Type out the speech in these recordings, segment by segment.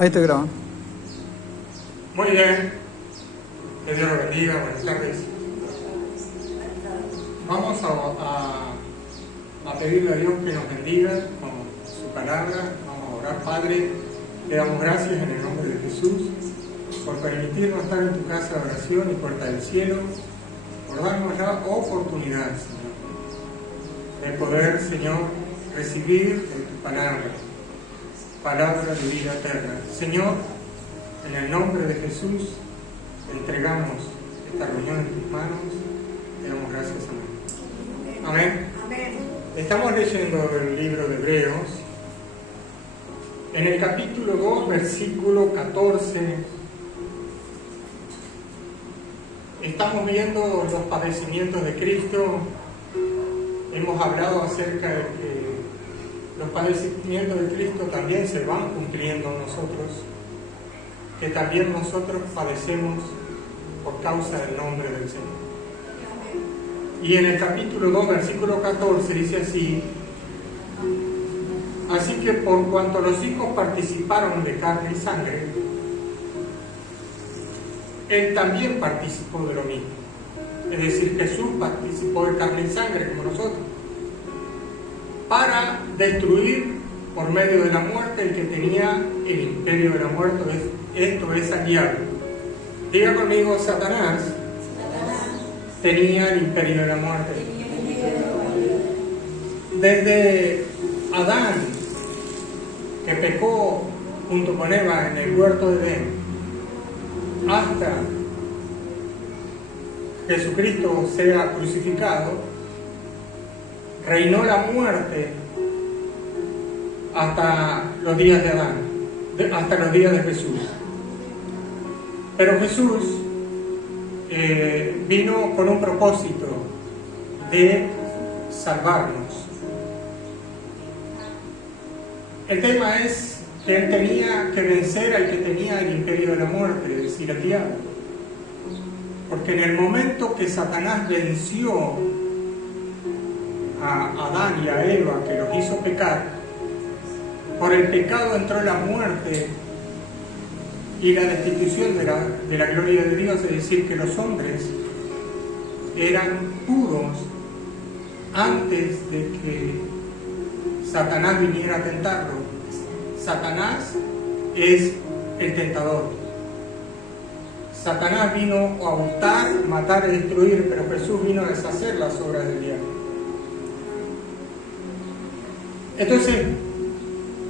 Ahí estoy grabando. Muy bien, que Dios lo bendiga, buenas tardes. Vamos a pedirle a Dios que nos bendiga con su palabra. Vamos a orar. Padre, le damos gracias en el nombre de Jesús por permitirnos estar en tu casa de oración y puerta del cielo, por darnos la oportunidad, Señor, de poder, Señor, recibir de tu palabra de vida eterna. Señor, en el nombre de Jesús, entregamos esta reunión en tus manos. Te damos gracias, amén. Amén. Amén. Estamos leyendo el libro de Hebreos. En el capítulo 2, versículo 14, estamos viendo los padecimientos de Cristo. Hemos hablado acerca de que los padecimientos de Cristo también se van cumpliendo en nosotros, que también nosotros padecemos por causa del nombre del Señor. Y en el capítulo 2, versículo 14 dice así: así que por cuanto los hijos participaron de carne y sangre, Él también participó de lo mismo. Es decir, Jesús participó de carne y sangre como nosotros, para destruir por medio de la muerte el que tenía el imperio de la muerte, esto es al diablo. Diga conmigo: Satanás tenía el imperio de la muerte. Desde Adán, que pecó junto con Eva en el huerto de Edén, hasta Jesucristo sea crucificado, reinó la muerte hasta los días de Adán, hasta los días de Jesús. Pero Jesús vino con un propósito de salvarnos. El tema es que Él tenía que vencer al que tenía el imperio de la muerte, es decir, al diablo. Porque en el momento que Satanás venció a Adán y a Eva, que los hizo pecar, por el pecado entró la muerte y la destitución de la gloria de Dios, es decir, que los hombres eran puros antes de que Satanás viniera a tentarlo. Satanás es el tentador. Satanás vino a hurtar, matar y destruir, pero Jesús vino a deshacer las obras del diablo. Entonces,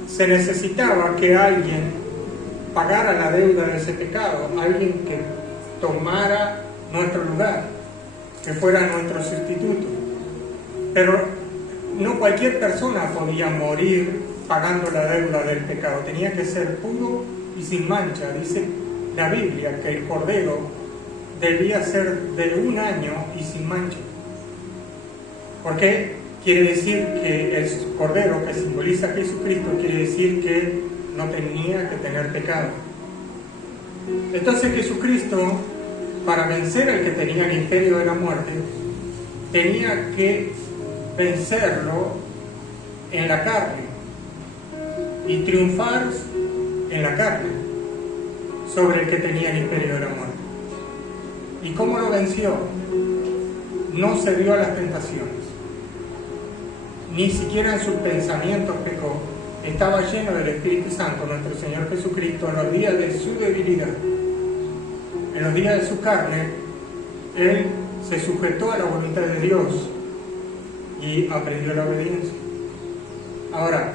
se necesitaba que alguien pagara la deuda de ese pecado, alguien que tomara nuestro lugar, que fuera nuestro sustituto. Pero no cualquier persona podía morir pagando la deuda del pecado, tenía que ser puro y sin mancha. Dice la Biblia que el cordero debía ser de 1 año y sin mancha. ¿Por qué? Quiere decir que el cordero, que simboliza a Jesucristo, quiere decir que no tenía que tener pecado. Entonces Jesucristo, para vencer al que tenía el imperio de la muerte, tenía que vencerlo en la carne y triunfar en la carne sobre el que tenía el imperio de la muerte. ¿Y cómo lo venció? No cedió a las tentaciones, ni siquiera en sus pensamientos pecó. Estaba lleno del Espíritu Santo, nuestro Señor Jesucristo, en los días de su debilidad. En los días de su carne, Él se sujetó a la voluntad de Dios y aprendió la obediencia. Ahora,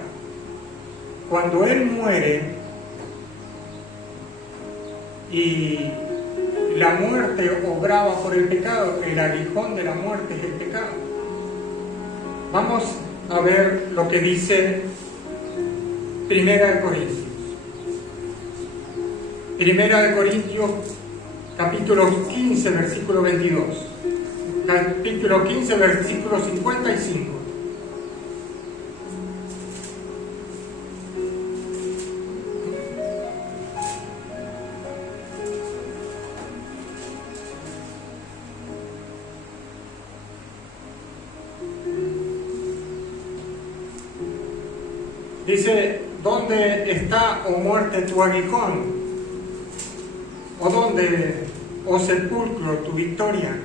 cuando Él muere y la muerte obraba por el pecado, el aguijón de la muerte es el pecado. Vamos a ver lo que dice Primera de Corintios. Primera de Corintios, capítulo 15, versículo 22. Capítulo 15, versículo 55. Dice: ¿dónde está, oh muerte, tu aguijón? ¿O dónde, oh sepulcro, tu victoria?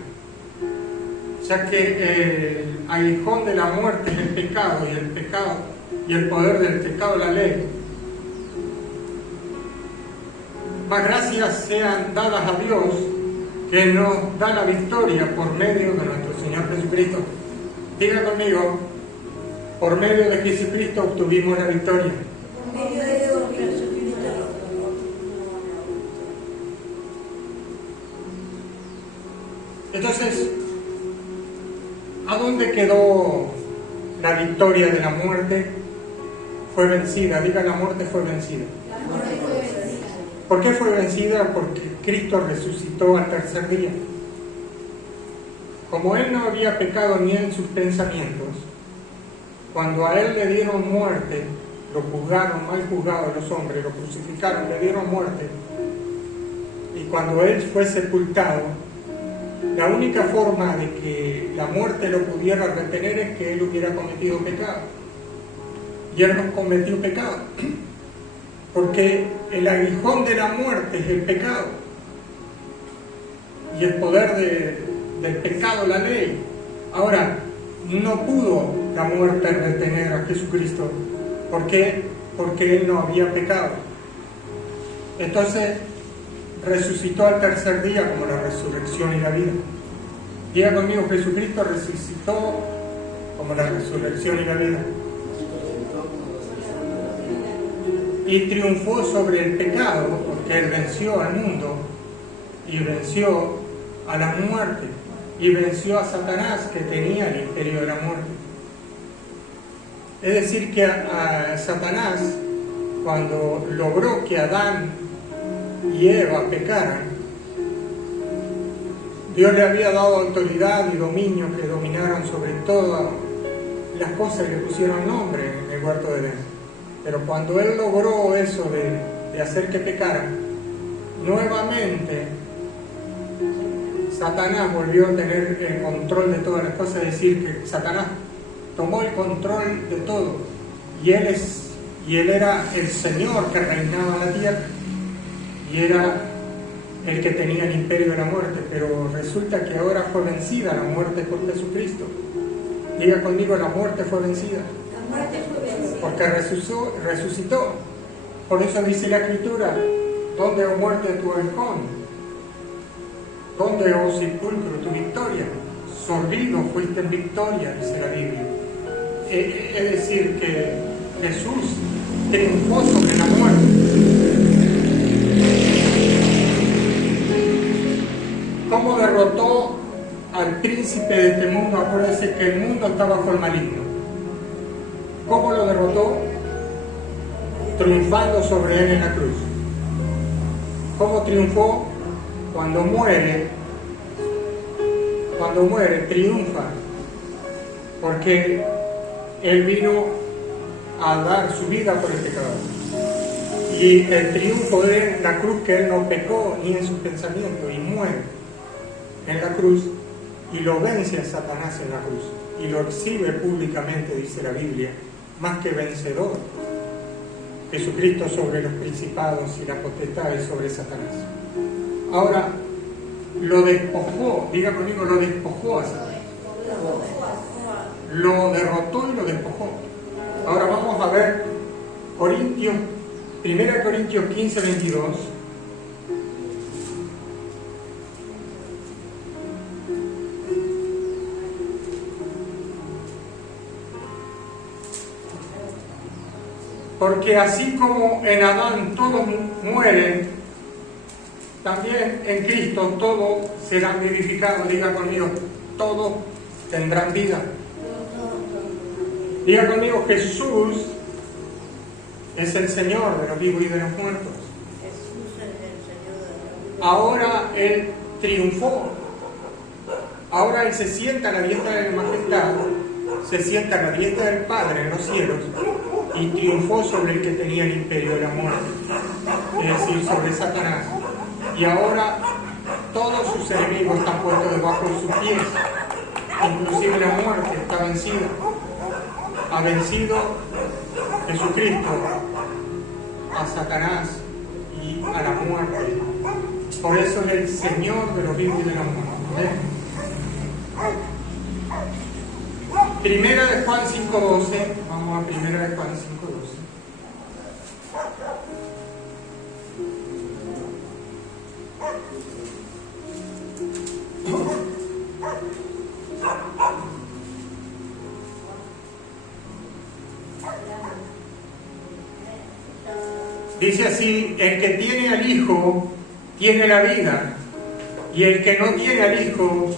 Ya que el aguijón de la muerte es el pecado, y el poder del pecado la ley. Más gracias sean dadas a Dios, que nos da la victoria por medio de nuestro Señor Jesucristo. Diga conmigo, por medio de Jesucristo obtuvimos la victoria. Por medio de Jesucristo. Entonces, ¿a dónde quedó la victoria de la muerte? Fue vencida. Diga, la muerte fue vencida. La muerte fue vencida. ¿Por qué fue vencida? Porque Cristo resucitó al tercer día. Como Él no había pecado ni en sus pensamientos, cuando a Él le dieron muerte, lo juzgaron, mal juzgado los hombres, lo crucificaron, le dieron muerte, y cuando Él fue sepultado, la única forma de que la muerte lo pudiera retener es que Él hubiera cometido pecado. Y Él no cometió pecado, porque el aguijón de la muerte es el pecado, y el poder del pecado, la ley. Ahora, no pudo la muerte retener a Jesucristo. ¿Por qué? Porque Él no había pecado. Entonces, resucitó al tercer día como la resurrección y la vida. Diga conmigo, Jesucristo resucitó como la resurrección y la vida. Y triunfó sobre el pecado, porque Él venció al mundo, y venció a la muerte, y venció a Satanás, que tenía el imperio de la muerte. Es decir, que a Satanás, cuando logró que Adán y Eva pecaran, Dios le había dado autoridad y dominio, que dominaran sobre todas las cosas que le pusieron nombre en el huerto de Edén. Pero cuando Él logró eso de hacer que pecaran, nuevamente Satanás volvió a tener el control de todas las cosas. Es decir, que Satanás tomó el control de todo, y él era el Señor que reinaba en la tierra, y era el que tenía el imperio de la muerte. Pero resulta que ahora fue vencida la muerte por Jesucristo. Diga conmigo, la muerte fue vencida. La muerte fue vencida. Porque resucitó. Por eso dice la Escritura, ¿dónde, oh muerte, tu aguijón? ¿Dónde, oh sepulcro, tu victoria? Sorbido fuiste en victoria, dice la Biblia. Es decir, que Jesús triunfó sobre la muerte. ¿Cómo derrotó al príncipe de este mundo? Acuérdense que el mundo está bajo el maligno. ¿Cómo lo derrotó? Triunfando sobre él en la cruz. ¿Cómo triunfó? Cuando muere, triunfa, porque Él vino a dar su vida por el pecador. Y el triunfo de la cruz, que Él no pecó ni en sus pensamientos, y muere en la cruz, y lo vence a Satanás en la cruz, y lo exhibe públicamente, dice la Biblia, más que vencedor, Jesucristo sobre los principados y las potestades sobre Satanás. Ahora, lo despojó, diga conmigo, lo despojó a Satanás. Lo derrotó y lo despojó. Ahora vamos a ver 1 Corintios 15, 22. Porque así como en Adán todos mueren, también en Cristo todos serán vivificados. Diga conmigo, todos tendrán vida. Diga conmigo, Jesús es el Señor de los vivos y de los muertos. Ahora Él triunfó. Ahora Él se sienta a la diestra del Majestad, se sienta a la diestra del Padre en los cielos, y triunfó sobre el que tenía el imperio de la muerte, es decir, sobre Satanás. Y ahora todos sus enemigos están puestos debajo de sus pies, inclusive la muerte está vencida. Ha vencido Jesucristo a Satanás y a la muerte. Por eso es el Señor de los vivos y de la muerte. Primera de Juan 5:12. Vamos a Primera de Juan 5:12. Dice así: el que tiene al Hijo tiene la vida, y el que no tiene al Hijo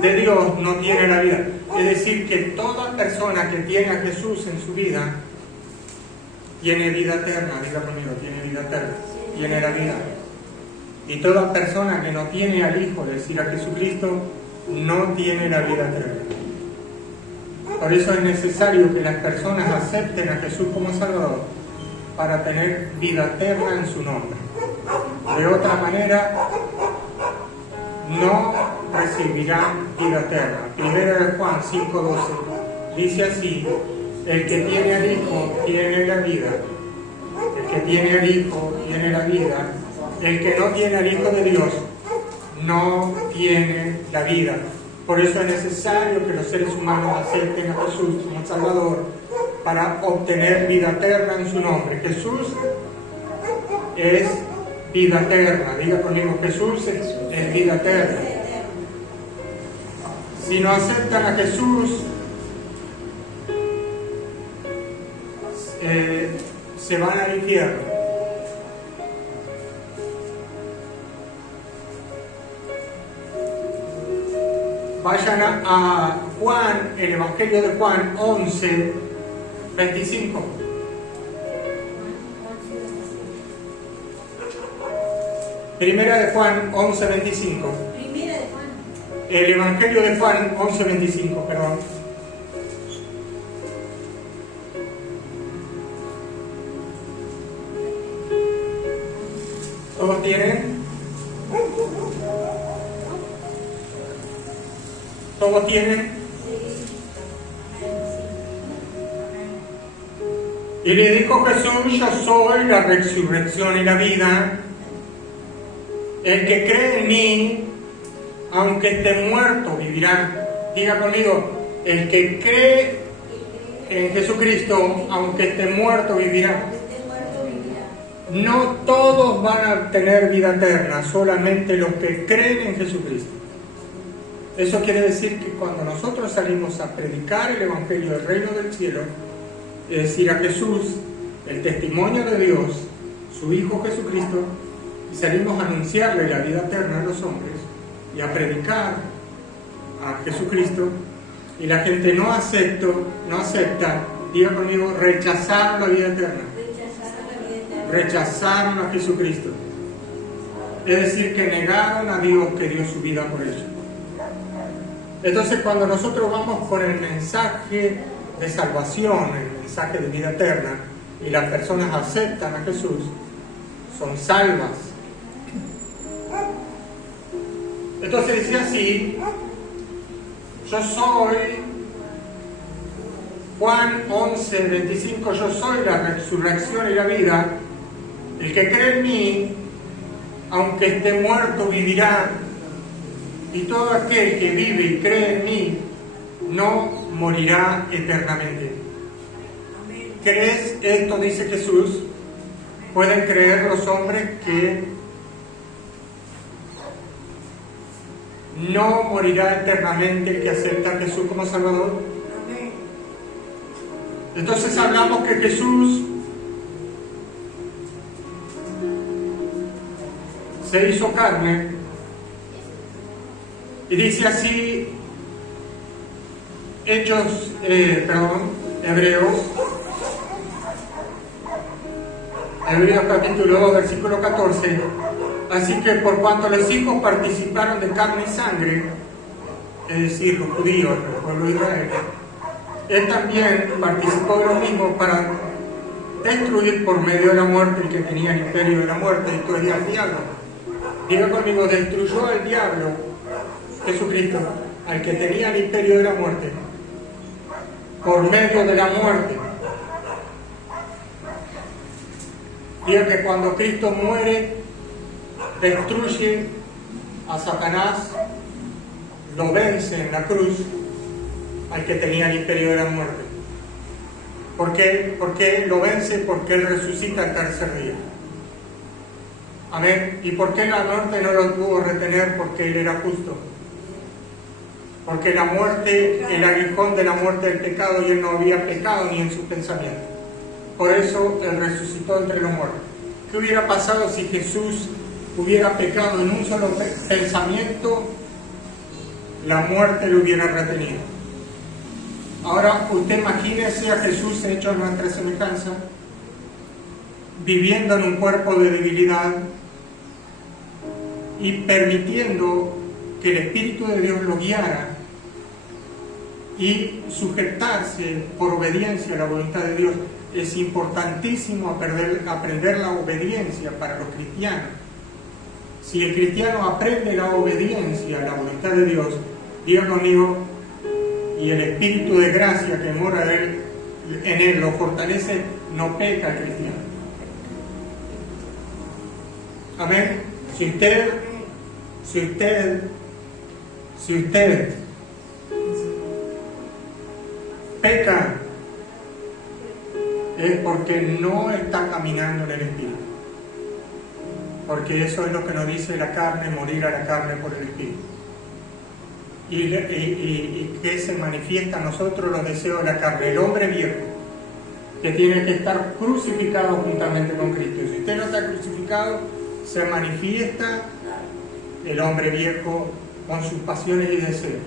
de Dios no tiene la vida. Es decir, que toda persona que tiene a Jesús en su vida tiene vida eterna. Diga conmigo, tiene vida eterna, tiene la vida. Y toda persona que no tiene al Hijo, es decir, a Jesucristo, no tiene la vida eterna. Por eso es necesario que las personas acepten a Jesús como Salvador para tener vida eterna en su nombre. De otra manera, no recibirán vida eterna. Primera de Juan 5:12 dice así: el que tiene al Hijo tiene la vida. El que tiene al Hijo tiene la vida. El que no tiene al Hijo de Dios no tiene la vida. Por eso es necesario que los seres humanos acepten a Jesús como Salvador para obtener vida eterna en su nombre. Jesús es vida eterna. Diga conmigo, Jesús es vida eterna. Si no aceptan a Jesús, se van al infierno. Vayan a Juan, el Evangelio de Juan 11:25. Primera de Juan 11:25. Primera de Juan. El Evangelio de Juan 11:25, perdón. ¿Todos tienen? ¿Todos tienen? Y le dijo Jesús: yo soy la resurrección y la vida. El que cree en mí, aunque esté muerto, vivirá. Diga conmigo, el que cree en Jesucristo, aunque esté muerto, vivirá. No todos van a tener vida eterna, solamente los que creen en Jesucristo. Eso quiere decir que cuando nosotros salimos a predicar el Evangelio del Reino del Cielo, es decir, a Jesús, el testimonio de Dios, su Hijo Jesucristo, y salimos a anunciarle la vida eterna a los hombres y a predicar a Jesucristo, y la gente no acepta, diga conmigo, rechazaron la vida eterna. Rechazaron a Jesucristo. Es decir, que negaron a Dios que dio su vida por ellos. Entonces, cuando nosotros vamos con el mensaje de salvación, el mensaje de vida eterna, y las personas aceptan a Jesús, son salvas. Entonces dice así: yo soy, Juan 11:25, yo soy la resurrección y la vida. El que cree en mí, aunque esté muerto, vivirá. Y todo aquel que vive y cree en mí, no morirá eternamente. ¿Crees esto? Dice Jesús. ¿Pueden creer los hombres que no morirá eternamente el que acepta a Jesús como Salvador? Entonces hablamos que Jesús se hizo carne, y dice así Hebreos capítulo 2, versículo 14. Así que por cuanto los hijos participaron de carne y sangre, es decir, los judíos, el pueblo de Israel, él también participó de lo mismo para destruir por medio de la muerte el que tenía el imperio de la muerte, esto es el diablo. Diga conmigo, destruyó al diablo Jesucristo, al que tenía el imperio de la muerte, por medio de la muerte. Diga que cuando Cristo muere, destruye a Satanás, lo vence en la cruz, al que tenía el imperio de la muerte. ¿Por qué? ¿Por qué lo vence? Porque Él resucita el tercer día. Amén. ¿Y por qué la muerte no lo pudo retener? Porque Él era justo. Porque la muerte, el aguijón de la muerte del pecado, y Él no había pecado ni en su pensamiento. Por eso Él resucitó entre los muertos. ¿Qué hubiera pasado si Jesús hubiera pecado en un solo pensamiento? La muerte lo hubiera retenido. Ahora usted imagínese a Jesús hecho a nuestra semejanza, viviendo en un cuerpo de debilidad y permitiendo que el Espíritu de Dios lo guiara y sujetarse por obediencia a la voluntad de Dios. Es importantísimo aprender la obediencia para los cristianos. Si el cristiano aprende la obediencia a la voluntad de Dios, Dios conmigo, y el Espíritu de gracia que mora en él lo fortalece, no peca el cristiano. Amén. Si usted peca, es porque no está caminando en el Espíritu. Porque eso es lo que nos dice la carne, morir a la carne por el Espíritu. Y que se manifiesta a nosotros los deseos de la carne, el hombre viejo, que tiene que estar crucificado juntamente con Cristo. Si usted no está crucificado, se manifiesta el hombre viejo con sus pasiones y deseos.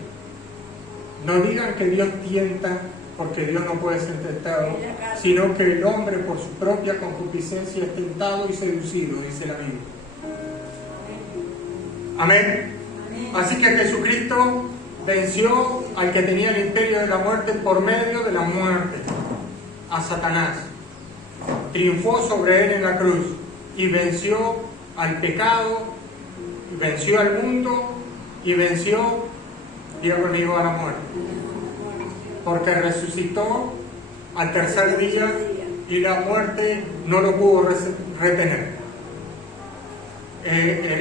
No digan que Dios tienta, porque Dios no puede ser tentado, sino que el hombre por su propia concupiscencia es tentado y seducido, dice la Biblia. Amén. Así que Jesucristo venció al que tenía el imperio de la muerte por medio de la muerte, a Satanás. Triunfó sobre él en la cruz y venció al pecado, venció al mundo y venció, diga conmigo, a la muerte. Porque resucitó al tercer día y la muerte no lo pudo retener.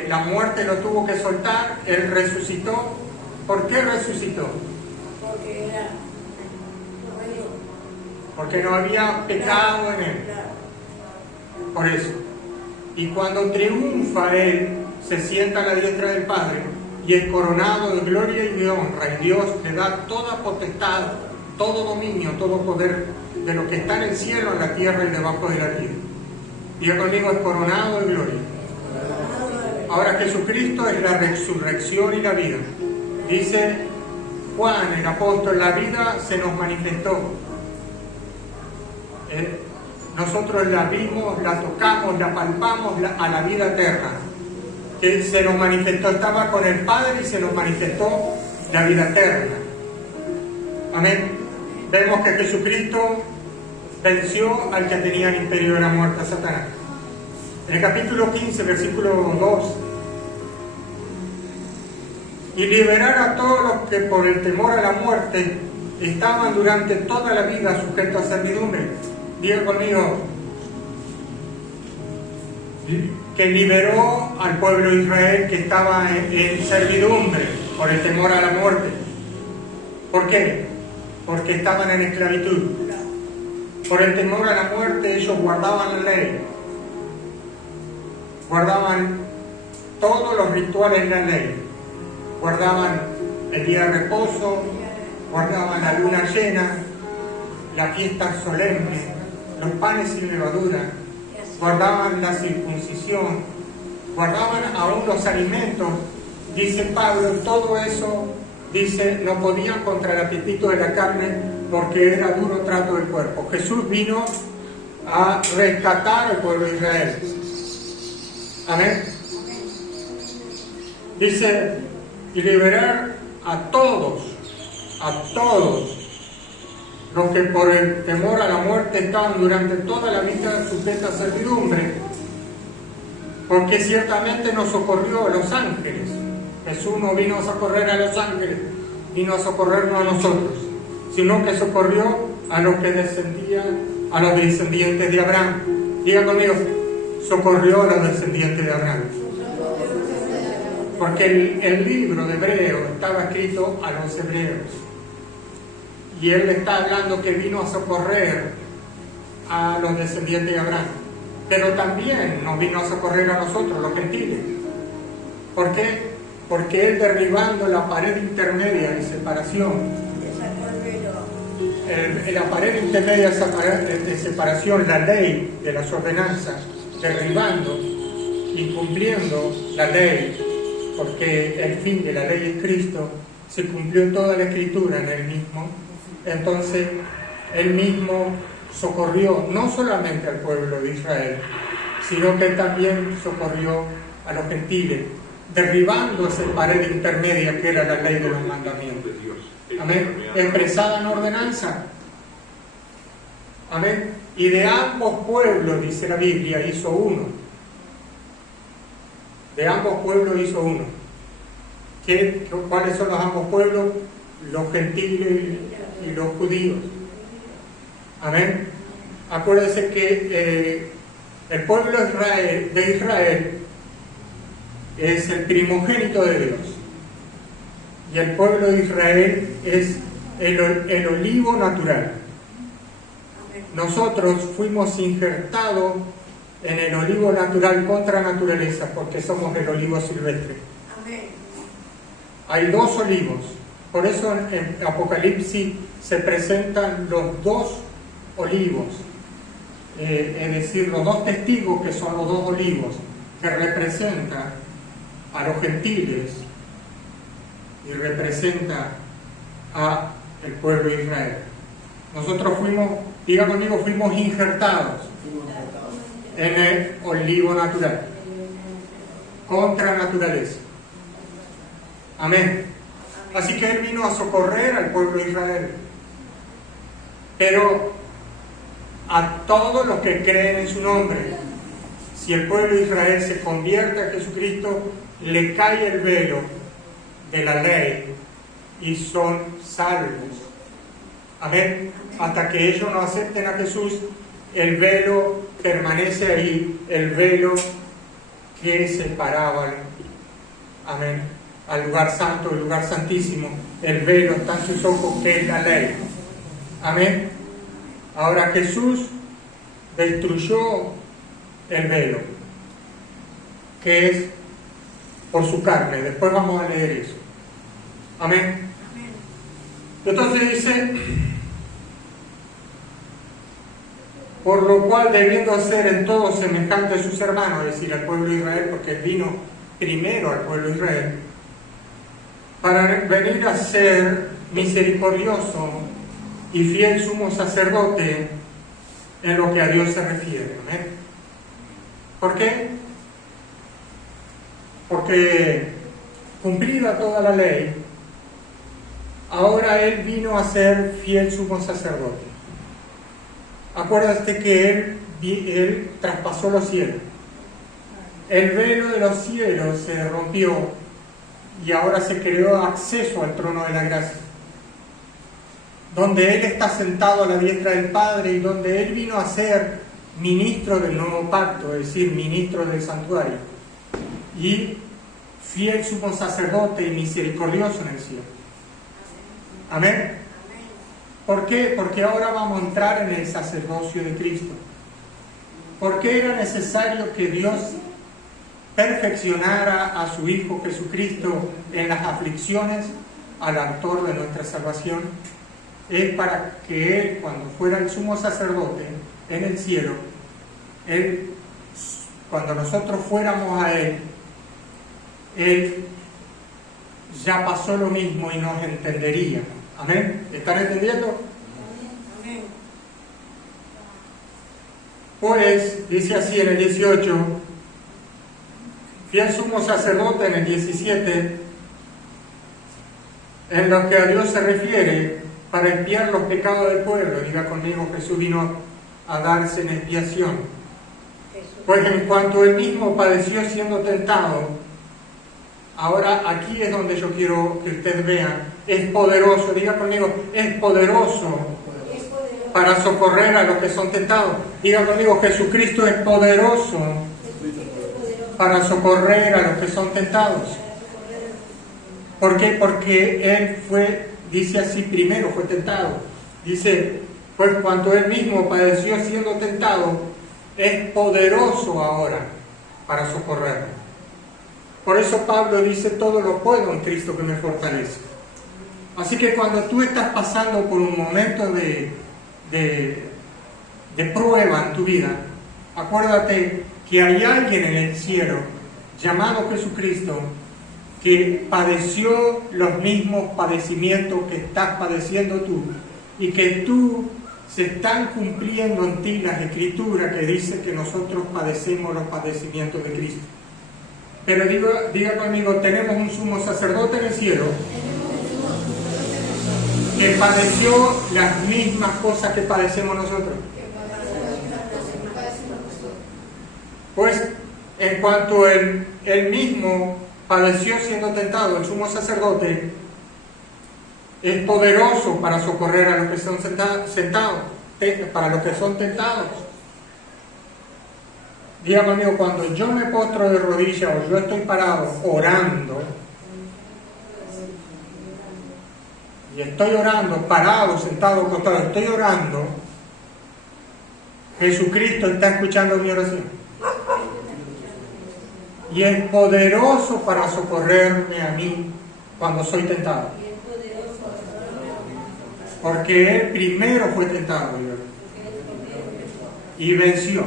La muerte lo tuvo que soltar, Él resucitó. ¿Por qué resucitó? Porque no había pecado en Él. Por eso. Y cuando triunfa Él, se sienta a la diestra del Padre y es coronado de gloria y de honra. Y Dios le da toda potestad, todo dominio, todo poder de lo que está en el cielo, en la tierra y debajo de la tierra. Dios conmigo, es coronado de gloria. Ahora Jesucristo es la resurrección y la vida. Dice Juan, el apóstol, la vida se nos manifestó. Nosotros la vimos, la tocamos, la palpamos a la vida eterna. Que se nos manifestó, estaba con el Padre y se nos manifestó la vida eterna. Amén. Vemos que Jesucristo venció al que tenía el imperio de la muerte, a Satanás. En el capítulo 15, versículo 2, y liberar a todos los que por el temor a la muerte estaban durante toda la vida sujetos a servidumbre. Diga conmigo, que liberó al pueblo de Israel que estaba en servidumbre por el temor a la muerte. ¿Por qué? Porque estaban en esclavitud. Por el temor a la muerte ellos guardaban la ley. Guardaban todos los rituales de la ley. Guardaban el día de reposo, guardaban la luna llena, la fiesta solemne, los panes sin levadura, guardaban la circuncisión, guardaban aún los alimentos. Dice Pablo, todo eso, dice, no podían contra el apetito de la carne porque era duro trato del cuerpo. Jesús vino a rescatar al pueblo de Israel. Amén. Dice, y liberar a todos los que por el temor a la muerte estaban durante toda la vida sujetos a servidumbre, porque ciertamente nos socorrió a los ángeles. Jesús no vino a socorrer a los ángeles, vino a socorrernos a nosotros, sino que socorrió a los que descendían, a los descendientes de Abraham. Diga conmigo, socorrió a los descendientes de Abraham. Porque el libro de Hebreo estaba escrito a los hebreos. Y él está hablando que vino a socorrer a los descendientes de Abraham. Pero también nos vino a socorrer a nosotros, los gentiles. ¿Por qué? Porque él, derribando la pared intermedia de separación, la pared intermedia de separación, la ley de las ordenanzas, derribando, incumpliendo la ley, porque el fin de la ley es Cristo, se cumplió toda la escritura en él mismo. Entonces él mismo socorrió no solamente al pueblo de Israel, sino que también socorrió a los gentiles, derribando esa pared intermedia que era la ley de los mandamientos. Amén. Expresada en ordenanza. Amén. Y de ambos pueblos, dice la Biblia, hizo uno. De ambos pueblos hizo uno. ¿Cuáles son los ambos pueblos? Los gentiles y los judíos. Amén. Acuérdense que el pueblo de Israel es el primogénito de Dios. Y el pueblo de Israel es el olivo natural. Nosotros fuimos injertados en el olivo natural contra naturaleza porque somos el olivo silvestre. Hay dos olivos. Por eso en Apocalipsis se presentan los dos olivos. Es decir, los dos testigos que son los dos olivos, que representan a los gentiles y representa a el pueblo de Israel. Nosotros fuimos, diga conmigo, fuimos injertados en el olivo natural, contra naturaleza. Amén. Así que él vino a socorrer al pueblo de Israel, pero a todos los que creen en su nombre. Si el pueblo de Israel se convierte a Jesucristo, le cae el velo de la ley y son salvos. Amén. Hasta que ellos no acepten a Jesús, el velo permanece ahí, el velo que separaba, amén, al lugar santo, el lugar santísimo. El velo está en sus ojos, que es la ley. Amén. Ahora Jesús destruyó el velo, que es por su carne. Después vamos a leer eso. Amén. Entonces dice: por lo cual, debiendo ser en todo semejante a sus hermanos, es decir, al pueblo de Israel, porque él vino primero al pueblo de Israel, para venir a ser misericordioso y fiel sumo sacerdote en lo que a Dios se refiere. ¿Amén? ¿Por qué? Porque cumplida toda la ley, ahora él vino a ser fiel sumo sacerdote. Acuérdate que él traspasó los cielos. El velo de los cielos se rompió y ahora se creó acceso al trono de la gracia, donde él está sentado a la diestra del Padre y donde él vino a ser ministro del nuevo pacto, es decir, ministro del santuario, y fiel sumo sacerdote y misericordioso en el cielo. Amén. ¿Por qué? Porque ahora vamos a entrar en el sacerdocio de Cristo. ¿Por qué era necesario que Dios perfeccionara a su Hijo Jesucristo en las aflicciones al autor de nuestra salvación? Es para que Él, cuando fuera el sumo sacerdote en el cielo, Él, cuando nosotros fuéramos a Él ya pasó lo mismo y nos entendería. Amén. ¿Están entendiendo? Amén. Pues, dice así en el 18, fiel sumo sacerdote en el 17, en lo que a Dios se refiere, para expiar los pecados del pueblo. Diga conmigo: Jesús vino a darse en expiación. Pues en cuanto él mismo padeció siendo tentado, ahora aquí es donde yo quiero que ustedes vean, es poderoso, diga conmigo, es poderoso para socorrer a los que son tentados. Diga conmigo: Jesucristo es poderoso para socorrer a los que son tentados. ¿Por qué? Porque Él dice así, primero fue tentado. Dice, pues cuanto Él mismo padeció siendo tentado, es poderoso ahora para socorrer. Por eso Pablo dice, todo lo puedo en Cristo que me fortalece. Así que cuando tú estás pasando por un momento de prueba en tu vida, acuérdate que hay alguien en el cielo llamado Jesucristo que padeció los mismos padecimientos que estás padeciendo tú y que se están cumpliendo en ti las escrituras que dice que nosotros padecemos los padecimientos de Cristo. Pero diga conmigo, tenemos un sumo sacerdote en el cielo que padeció las mismas cosas que padecemos nosotros. Pues en cuanto él mismo padeció siendo tentado, el sumo sacerdote es poderoso para socorrer a los que son para los que son tentados. Diga conmigo, cuando yo me postro de rodillas o yo estoy parado orando, y estoy orando, parado, sentado, acostado, estoy orando, Jesucristo está escuchando mi oración. Y es poderoso para socorrerme a mí cuando soy tentado. Porque Él primero fue tentado y venció.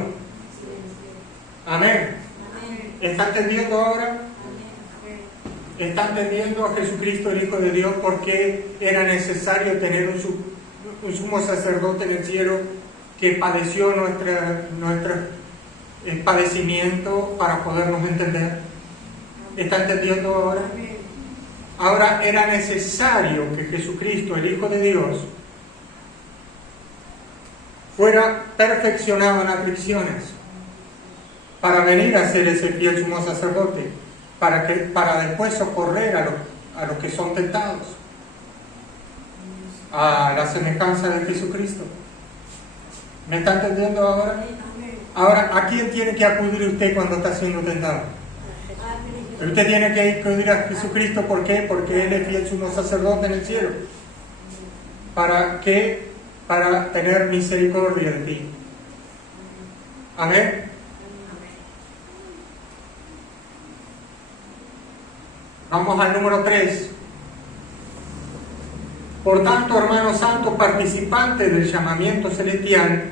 Amén. ¿Está entendiendo ahora? ¿Está entendiendo a Jesucristo, el Hijo de Dios, por qué era necesario tener un sumo sacerdote en el cielo que padeció nuestro padecimiento para podernos entender? ¿Está entendiendo ahora? Ahora era necesario que Jesucristo, el Hijo de Dios, fuera perfeccionado en aflicciones para venir a ser ese fiel sumo sacerdote, para después socorrer a los que son tentados, a la semejanza de Jesucristo. ¿Me está entendiendo ahora? Ahora, ¿a quién tiene que acudir usted cuando está siendo tentado? Usted tiene que acudir a Jesucristo. ¿Por qué? Porque Él es fiel sumo sacerdote en el cielo. ¿Para qué? Para tener misericordia de ti. Amén. Vamos al número 3. Por tanto, hermanos santos, participantes del llamamiento celestial,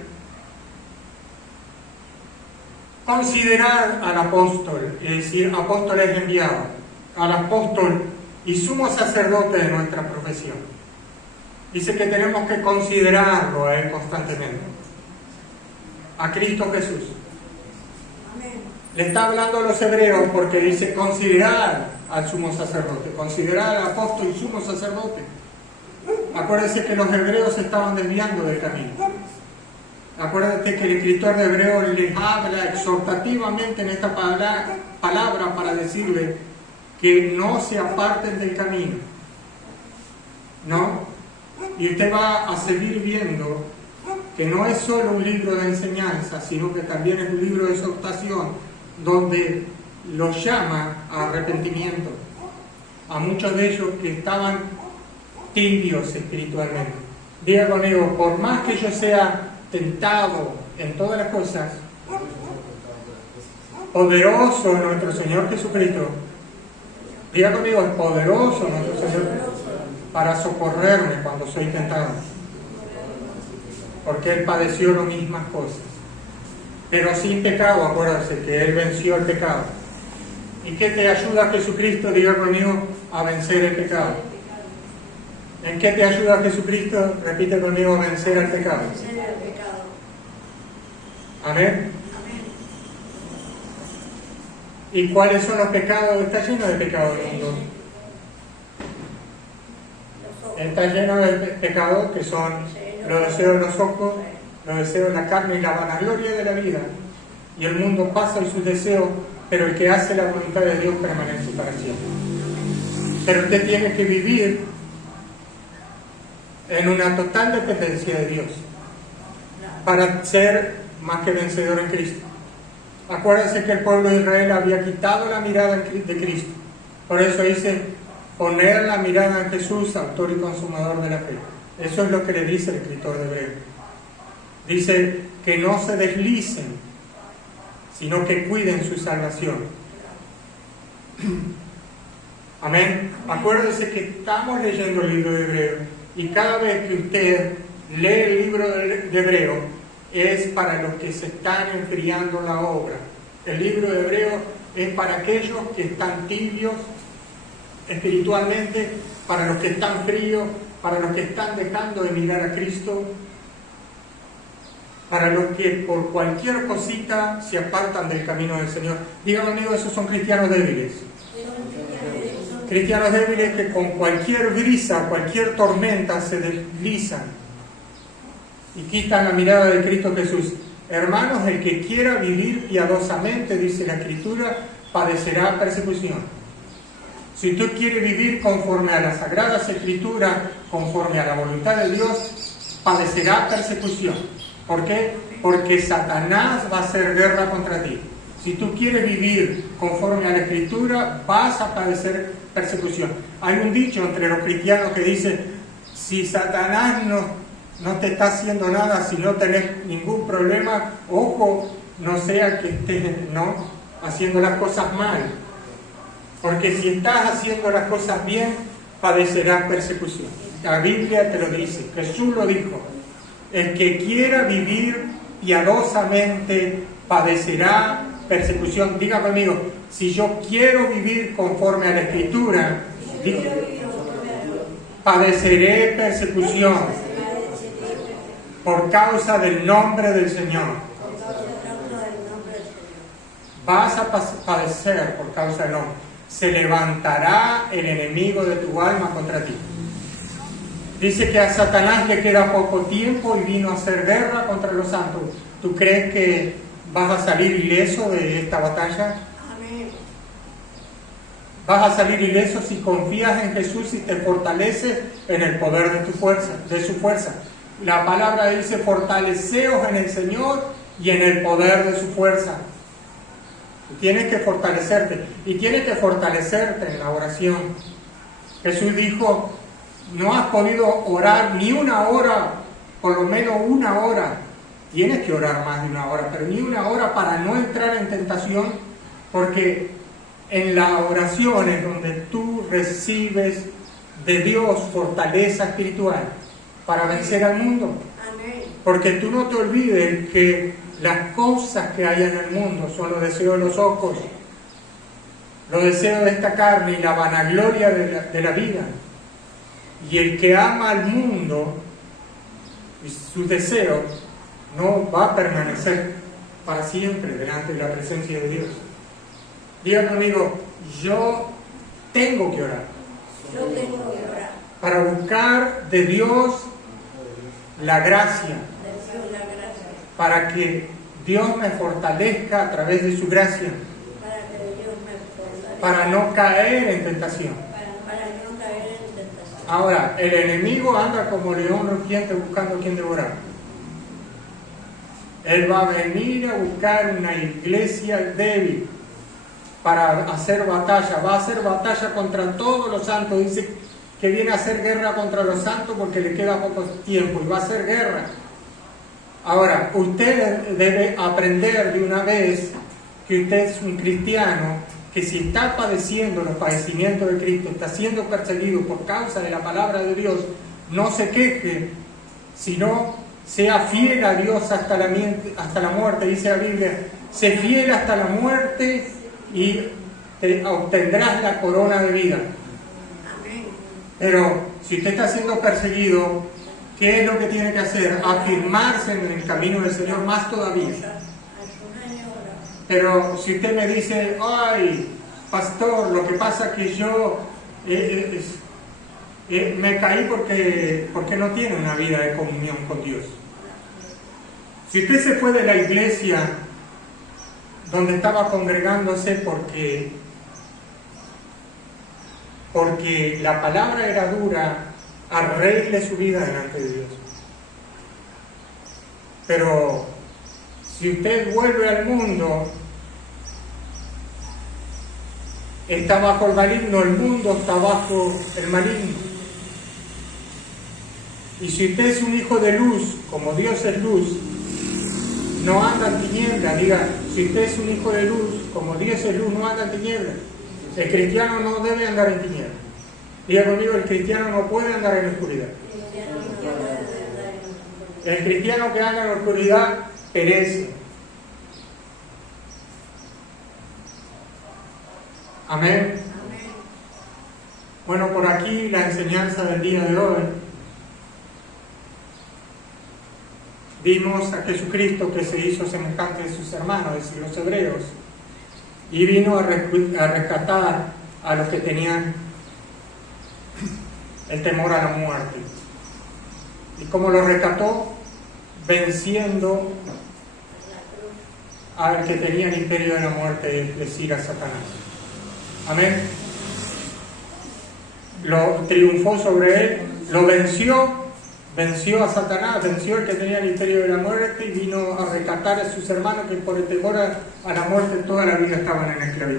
considerar al apóstol, es decir, apóstol es enviado, al apóstol y sumo sacerdote de nuestra profesión. Dice que tenemos que considerarlo a Él constantemente, a Cristo Jesús. Le está hablando a los hebreos porque dice considerar al sumo sacerdote, considerar al apóstol y sumo sacerdote. Acuérdense que los hebreos se estaban desviando del camino. Acuérdate que el escritor de Hebreos les habla exhortativamente en esta palabra para decirle que no se aparten del camino, ¿no? Y usted va a seguir viendo que no es solo un libro de enseñanza, sino que también es un libro de exhortación, donde los llama a arrepentimiento a muchos de ellos que estaban tibios espiritualmente. Diga conmigo, por más que yo sea tentado en todas las cosas, poderoso nuestro Señor Jesucristo, diga conmigo, es poderoso nuestro Señor para socorrerme cuando soy tentado, porque Él padeció las mismas cosas, pero sin pecado. Acuérdense que Él venció el pecado. ¿Y qué te ayuda Jesucristo? Diga conmigo, a vencer el pecado. ¿En qué te ayuda Jesucristo? Repite conmigo, a vencer el pecado. Amén. ¿Y cuáles son los pecados? Está lleno de pecados el mundo. Está lleno de pecados que son los deseos de los ojos, los deseos de la carne y la vanagloria de la vida. Y el mundo pasa y sus deseos, pero el que hace la voluntad de Dios permanece para siempre. Pero usted tiene que vivir en una total dependencia de Dios para ser más que vencedor en Cristo. Acuérdense que el pueblo de Israel había quitado la mirada de Cristo. Por eso dice, poner la mirada en Jesús, autor y consumador de la fe. Eso es lo que le dice el escritor de Hebreos. Dice que no se deslicen, sino que cuiden su salvación. Amén. Acuérdense que estamos leyendo el libro de Hebreos y cada vez que usted lee el libro de Hebreos es para los que se están enfriando la obra. El libro de Hebreos es para aquellos que están tibios espiritualmente, para los que están fríos, para los que están dejando de mirar a Cristo, para los que por cualquier cosita se apartan del camino del Señor. Díganme, amigos, esos son cristianos débiles. Cristianos débiles que con cualquier brisa, cualquier tormenta se deslizan y quitan la mirada de Cristo Jesús. Hermanos, el que quiera vivir piadosamente, dice la Escritura, padecerá persecución. Si tú quieres vivir conforme a las Sagradas Escrituras, conforme a la voluntad de Dios, padecerá persecución. ¿Por qué? Porque Satanás va a hacer guerra contra ti. Si tú quieres vivir conforme a la Escritura, vas a padecer persecución. Hay un dicho entre los cristianos que dice, si Satanás no te está haciendo nada, si no tenés ningún problema, ojo, no sea que estés haciendo las cosas mal. Porque si estás haciendo las cosas bien, padecerás persecución. La Biblia te lo dice, Jesús lo dijo. El que quiera vivir piadosamente padecerá persecución. Diga conmigo, si yo quiero vivir conforme a la Escritura, padeceré persecución por causa del nombre del Señor. Vas a padecer por causa del nombre. Se levantará el enemigo de tu alma contra ti. Dice que a Satanás le queda poco tiempo y vino a hacer guerra contra los santos. ¿Tú crees que vas a salir ileso de esta batalla? Amén. Vas a salir ileso si confías en Jesús y te fortaleces en el poder de su fuerza. La palabra dice, fortaleceos en el Señor y en el poder de su fuerza. Tienes que fortalecerte y tienes que fortalecerte en la oración. Jesús dijo, no has podido orar ni una hora, por lo menos una hora. Tienes que orar más de una hora, pero ni una hora para no entrar en tentación, porque en la oración es donde tú recibes de Dios fortaleza espiritual para vencer al mundo. Amén. Porque tú no te olvides que las cosas que hay en el mundo son los deseos de los ojos, los deseos de esta carne y la vanagloria de la vida. Y el que ama al mundo y sus deseos no va a permanecer para siempre delante de la presencia de Dios. Dígame, amigo, yo tengo que orar. Yo tengo que orar. Para buscar de Dios la gracia. Decir la gracia. Para que Dios me fortalezca a través de su gracia. Para que Dios me fortalezca. Para no caer en tentación. Para no caer en tentación. Ahora, el enemigo anda como león rugiente buscando a quien devorar. Él va a venir a buscar una iglesia débil para hacer batalla. Va a hacer batalla contra todos los santos. Dice que viene a hacer guerra contra los santos porque le queda poco tiempo y va a hacer guerra. Ahora, usted debe aprender de una vez que usted es un cristiano, que si está padeciendo los padecimientos de Cristo, está siendo perseguido por causa de la palabra de Dios, no se queje, sino sea fiel a Dios hasta la muerte. Dice la Biblia, sé fiel hasta la muerte y te obtendrás la corona de vida. Amén. Pero si usted está siendo perseguido, ¿qué es lo que tiene que hacer? Afirmarse en el camino del Señor más todavía. Pero si usted me dice, ay, pastor, lo que pasa es que yo me caí porque no tiene una vida de comunión con Dios. Si usted se fue de la iglesia donde estaba congregándose porque la palabra era dura, arregle su vida delante de Dios. Pero si usted vuelve al mundo está bajo el maligno, el mundo está bajo el maligno. Y si usted es un hijo de luz, como Dios es luz, no anda en tinieblas. Diga, si usted es un hijo de luz, como Dios es luz, no anda en tinieblas. El cristiano no debe andar en tinieblas. Diga conmigo, el cristiano no puede andar en la oscuridad. El cristiano que anda en la oscuridad perece. Amén. Bueno, por aquí la enseñanza del día de hoy. Vimos a Jesucristo que se hizo semejante de sus hermanos, es decir, los hebreos, y vino a rescatar a los que tenían el temor a la muerte. ¿Y cómo lo rescató? Venciendo al que tenía el imperio de la muerte, es decir, a Satanás. Amén. Lo triunfó sobre él, lo venció a Satanás, venció al que tenía el imperio de la muerte y vino a rescatar a sus hermanos que por el temor a la muerte toda la vida estaban en esclavitud.